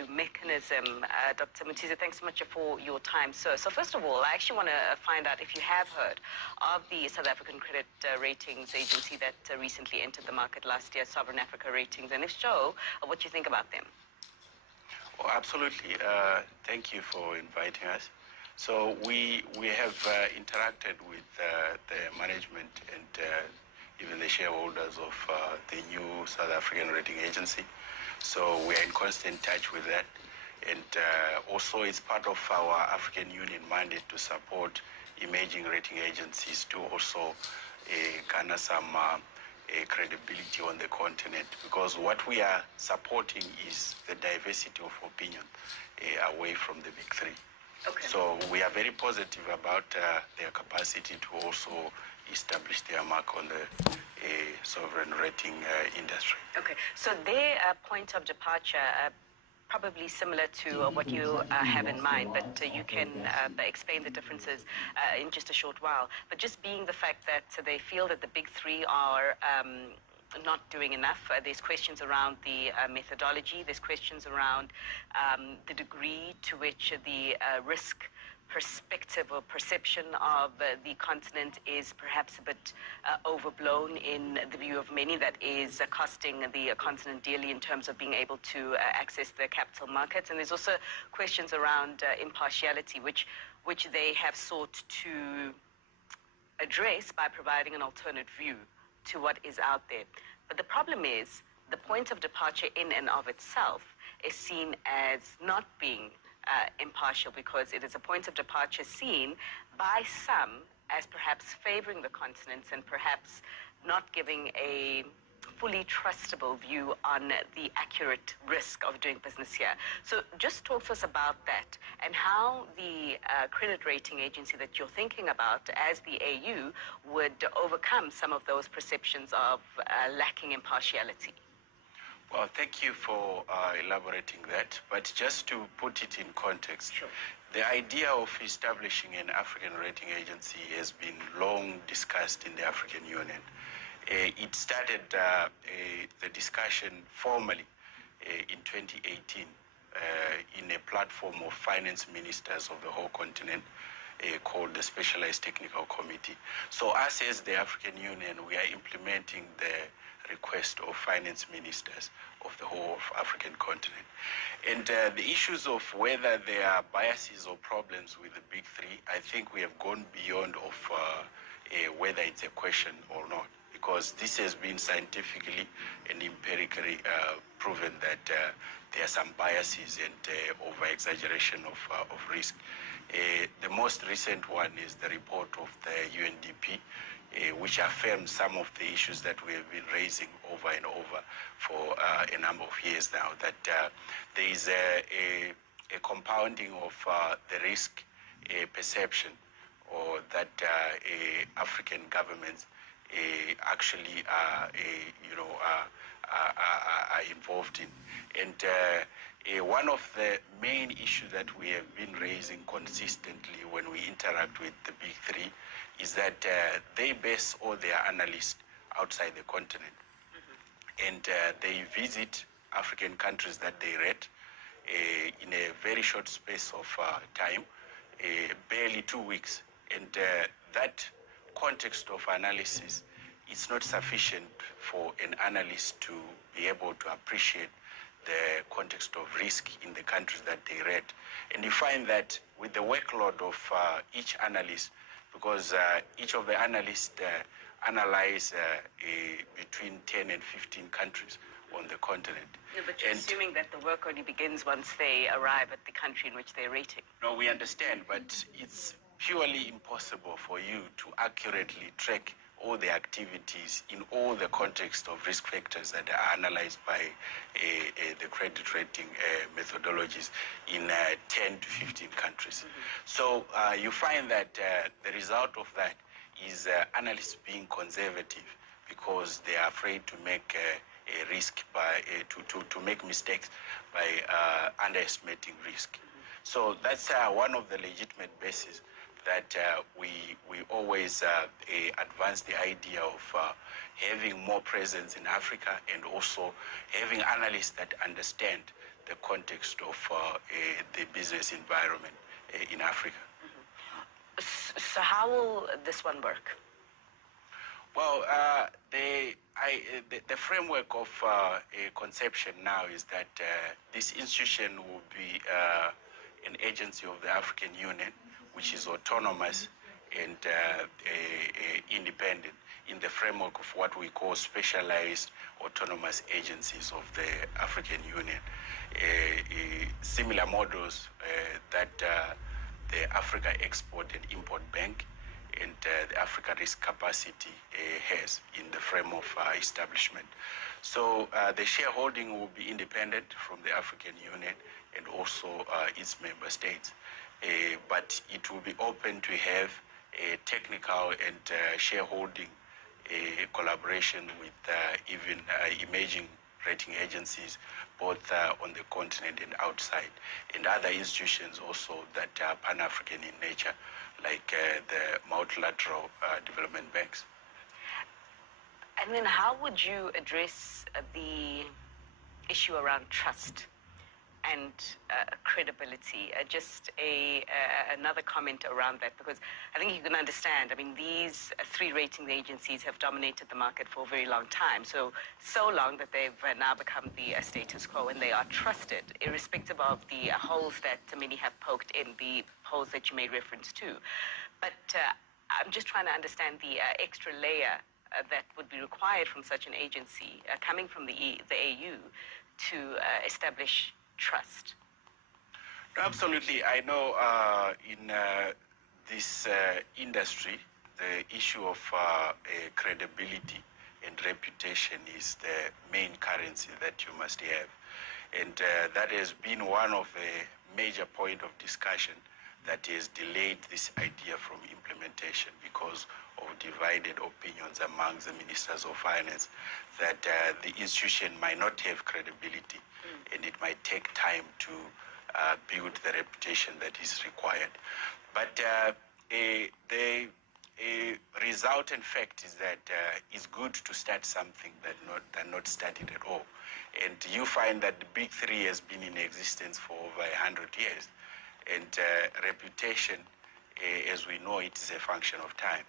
review mechanism. Dr. Mutize, thanks so much for your time, sir. So first of all, I actually want to find out if you have heard of the South African credit ratings agency that recently entered the market last year, Sovereign Africa Ratings, and if so, what you think about them? Well, absolutely. Thank you for inviting us. So we have interacted with the management and even the shareholders of the new South African rating agency. So we are in constant touch with that. And also it's part of our African Union mandate to support emerging rating agencies to also garner some credibility on the continent, because what we are supporting is the diversity of opinion away from the big three. Okay. So we are very positive about their capacity to also establish their mark on the sovereign rating industry. Okay, so their point of departure, probably similar to what you have in mind, but you can explain the differences in just a short while. But just being the fact that they feel that the big three are not doing enough. There's questions around the methodology. There's questions around the degree to which the risk perspective or perception of the continent is perhaps a bit overblown in the view of many, that is costing the continent dearly in terms of being able to access the capital markets. And there's also questions around impartiality, which they have sought to address by providing an alternate view to what is out there. But the problem is the point of departure in and of itself is seen as not being impartial, because it is a point of departure seen by some as perhaps favoring the continent and perhaps not giving a fully trustable view on the accurate risk of doing business here. So just talk to us about that and how the credit rating agency that you're thinking about as the AU would overcome some of those perceptions of lacking impartiality. Well, thank you for elaborating that. But just to put it in context, sure. The idea of establishing an African rating agency has been long discussed in the African Union. It started the discussion formally in 2018 in a platform of finance ministers of the whole continent called the Specialized Technical Committee. So us as the African Union, we are implementing the request of finance ministers of the whole of African continent. And the issues of whether there are biases or problems with the big three, I think we have gone beyond of whether it's a question or not, because this has been scientifically and empirically proven that there are some biases and over-exaggeration of risk. The most recent one is the report of the UNDP, which affirms some of the issues that we have been raising over and over for a number of years now, that there is a compounding of the risk perception, or that African governments actually are involved in. And one of the main issues that we have been raising consistently when we interact with the big three is that they base all their analysts outside the continent. Mm-hmm. And they visit African countries that they rate in a very short space of time, barely 2 weeks. And that context of analysis is not sufficient for an analyst to be able to appreciate the context of risk in the countries that they rate. And you find that with the workload of each analyst, because each of the analysts analyze between 10 and 15 countries on the continent. Yeah, but you're assuming that the work only begins once they arrive at the country in which they're rating. No, we understand, but it's purely impossible for you to accurately track all the activities in all the context of risk factors that are analyzed by the credit rating methodologies in 10 to 15 countries. Mm-hmm. So you find that the result of that is analysts being conservative because they are afraid to make a risk by to make mistakes by underestimating risk. Mm-hmm. So that's one of the legitimate bases that we always advance the idea of having more presence in Africa, and also having analysts that understand the context of the business environment in Africa. So how will this one work? Well, the framework of conception now is that this institution will be an agency of the African Union, which is autonomous and independent in the framework of what we call specialized autonomous agencies of the African Union. Similar models that the Africa Export and Import Bank and the Africa Risk Capacity has in the frame of establishment. So the shareholding will be independent from the African Union and also its member states. But it will be open to have a technical and shareholding collaboration with even emerging rating agencies, both on the continent and outside, and other institutions also that are Pan-African in nature, like the multilateral development banks. And then how would you address the issue around trust and credibility? Just another comment around that, because I think you can understand, I mean, these three rating agencies have dominated the market for a very long time, so long that they've now become the status quo, and they are trusted, irrespective of the holes that many have poked in, the holes that you made reference to. But I'm just trying to understand the extra layer that would be required from such an agency coming from the AU to establish trust. Absolutely. I know in this industry, the issue of credibility and reputation is the main currency that you must have. And that has been one of the major point of discussion that has delayed this idea from implementation because of divided opinions among the ministers of finance that the institution might not have credibility and it might take time to build the reputation that is required. But the resultant fact is that it's good to start something that not started at all. And you find that the Big Three has been in existence for over 100 years. And reputation, as we know, it is a function of time.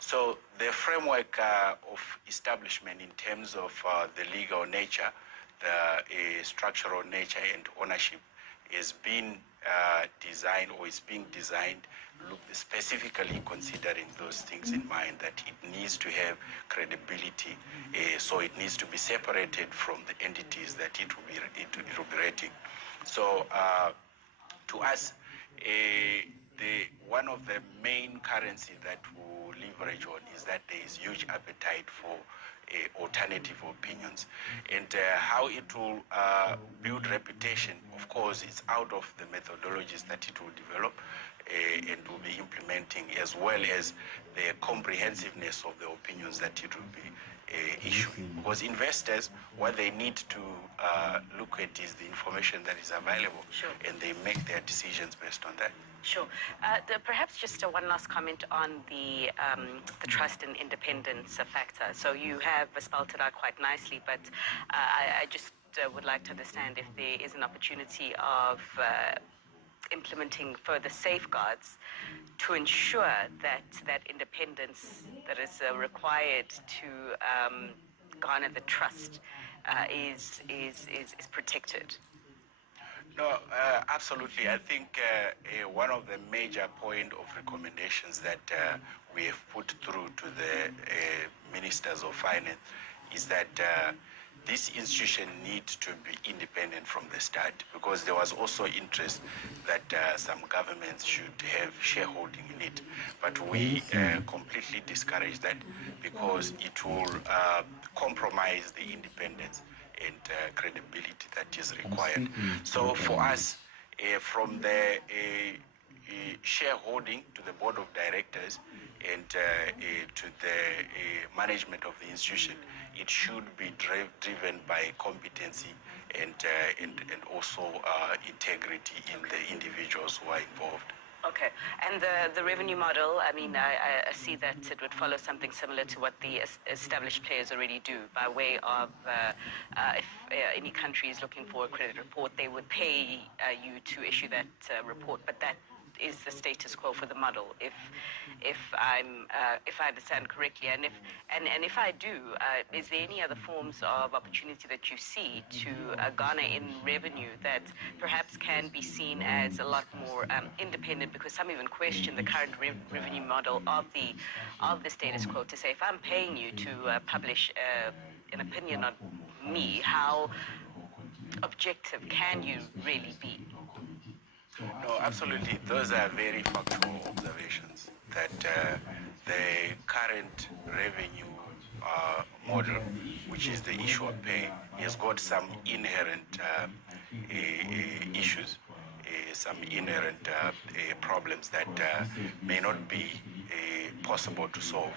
So the framework of establishment in terms of the legal nature, the structural nature and ownership is being designed or is being designed specifically considering those things in mind, that it needs to have credibility, so it needs to be separated from the entities that it will be rating. So to us, one of the main currency that we leverage on is that there is huge appetite for alternative opinions, and how it will build reputation, of course, is out of the methodologies that it will develop and will be implementing, as well as the comprehensiveness of the opinions that it will be issuing. Because investors, what they need to look at is the information that is available, sure, and they make their decisions based on that. Sure. Perhaps just one last comment on the trust and independence factor. So you have spelled it out quite nicely, but I just would like to understand if there is an opportunity of implementing further safeguards to ensure that independence that is required to garner the trust is protected. No, absolutely. I think one of the major point of recommendations that we have put through to the ministers of finance is that this institution needs to be independent from the start, because there was also interest that some governments should have shareholding in it. But we completely discourage that because it will compromise the independence and credibility that is required. So for us, from the shareholding to the board of directors and to the management of the institution, it should be driven by competency and also integrity in the individuals who are involved. Okay, and the revenue model, I mean, I see that it would follow something similar to what the established players already do by way of if any country is looking for a credit report, they would pay you to issue that report, but that is the status quo for the model, if I understand correctly, and if I do, is there any other forms of opportunity that you see to garner in revenue that perhaps can be seen as a lot more independent? Because some even question the current revenue model of the status quo to say, if I'm paying you to publish an opinion on me, how objective can you really be? No, absolutely. Those are very factual observations that the current revenue model, which is the issue of pay, has got some inherent issues, some inherent problems that may not be possible to solve.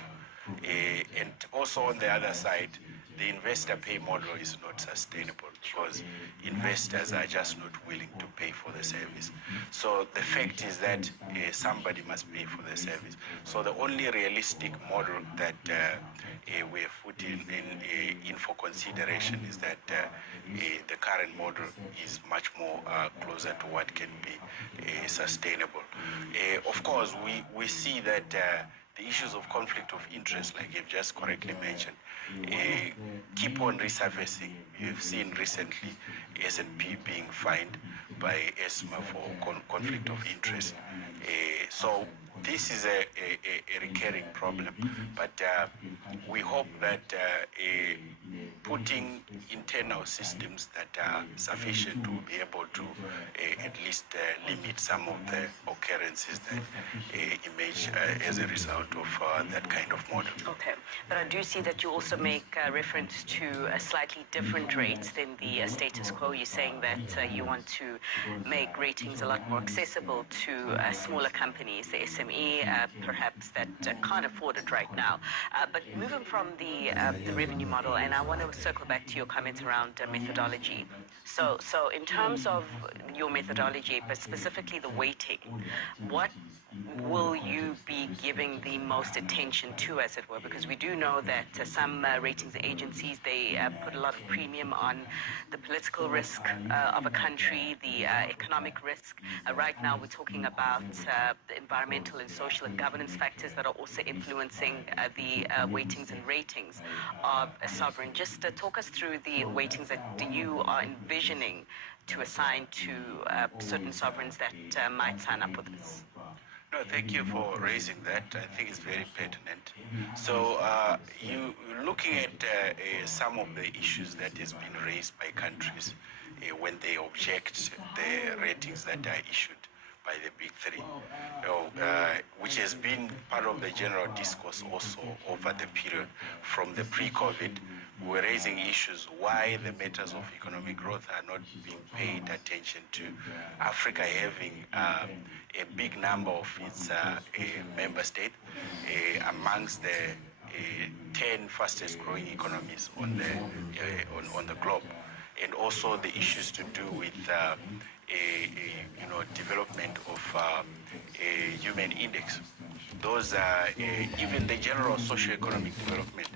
And also on the other side, the investor pay model is not sustainable because investors are just not willing to pay for the service. So the fact is that somebody must pay for the service. So the only realistic model that we have put in for consideration is that the current model is much more closer to what can be sustainable. Of course, we see that the issues of conflict of interest, like you've just correctly mentioned, keep on resurfacing. You've seen recently S&P being fined by ESMA for conflict of interest. So this is a recurring problem, but we hope that putting internal systems that are sufficient to be able to at least limit some of the occurrences that emerge as a result of that kind of model. Okay, but I do see that you also make reference to slightly different rates than the status quo. You're saying that you want to make ratings a lot more accessible to smaller companies, the SME, perhaps that can't afford it right now. But moving from the revenue model, and I want to circle back to your comments around methodology. So in terms of your methodology, but specifically the weighting, what will you be giving the most attention to, as it were? Because we do know that some ratings agencies, they put a lot of premium on the political risk of a country, the economic risk. Right now we're talking about the environmental and social and governance factors that are also influencing the weightings and ratings of a sovereign. Just talk us through the weightings that you are envisioning to assign to certain sovereigns that might sign up for this. No, thank you for raising that. I think it's very pertinent. So you looking at some of the issues that has been raised by countries when they object the ratings that are issued by the big three, which has been part of the general discourse also over the period from the pre-COVID. We're raising issues why the matters of economic growth are not being paid attention to. Africa having a big number of its member states amongst the 10 fastest growing economies on the globe, and also the issues to do with development of a human index. Those are even the general socio-economic development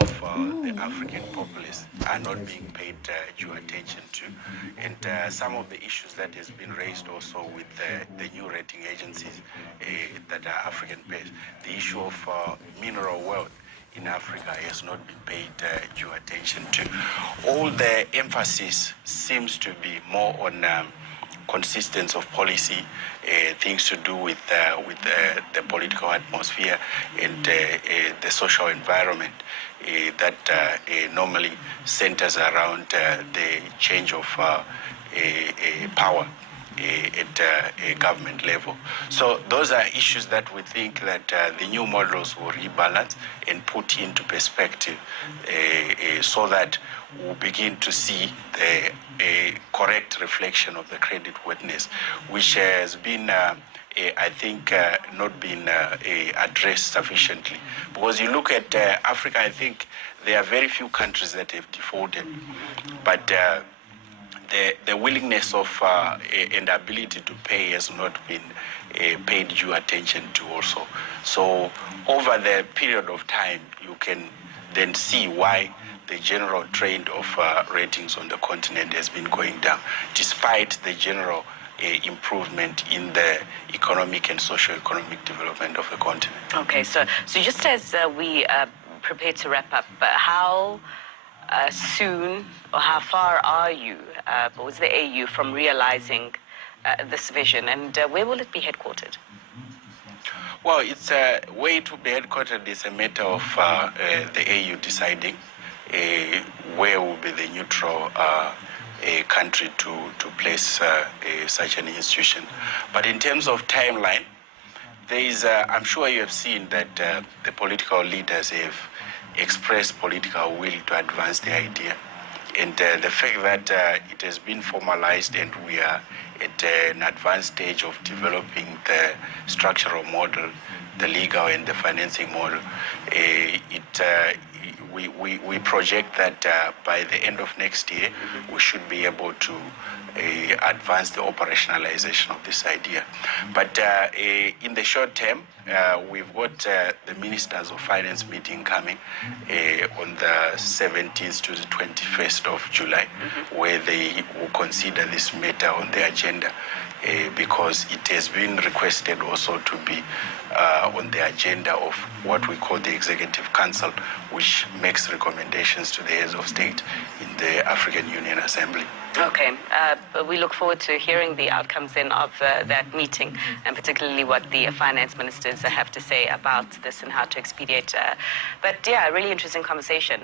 of the African populace are not being paid due attention to. And some of the issues that has been raised also with the new rating agencies that are African-based, the issue of mineral wealth in Africa has not been paid due attention to. All the emphasis seems to be more on consistency of policy, things to do with the political atmosphere and the social environment that normally centers around the change of power at a government level. So those are issues that we think that the new models will rebalance and put into perspective so that we'll begin to see a correct reflection of the credit worthiness, which has been I think not been addressed sufficiently. Because you look at Africa, I think there are very few countries that have defaulted, but the willingness of and ability to pay has not been paid due attention to also. So over the period of time, you can then see why the general trend of ratings on the continent has been going down, despite the general improvement in the economic and socio-economic development of the continent. Okay, so just as we prepare to wrap up, how soon or how far are you, or is the AU, from realizing this vision, and where will it be headquartered? Well, it's a way to be headquartered is a matter of the AU deciding where will be the neutral country to place such an institution. But in terms of timeline, there is, I'm sure you have seen that the political leaders have expressed political will to advance the idea. And the fact that it has been formalized and we are at an advanced stage of developing the structural model, the legal and the financing model, we project that by the end of next year, we should be able to advance the operationalization of this idea. But in the short term, we've got the Ministers of Finance meeting coming on the 17th to the 21st of July, where they will consider this matter on the agenda, because it has been requested also to be on the agenda of what we call the Executive Council, which makes recommendations to the heads of state in the African Union Assembly. Okay, we look forward to hearing the outcomes then of that meeting, and particularly what the finance ministers have to say about this and how to expedite. But yeah, really interesting conversation.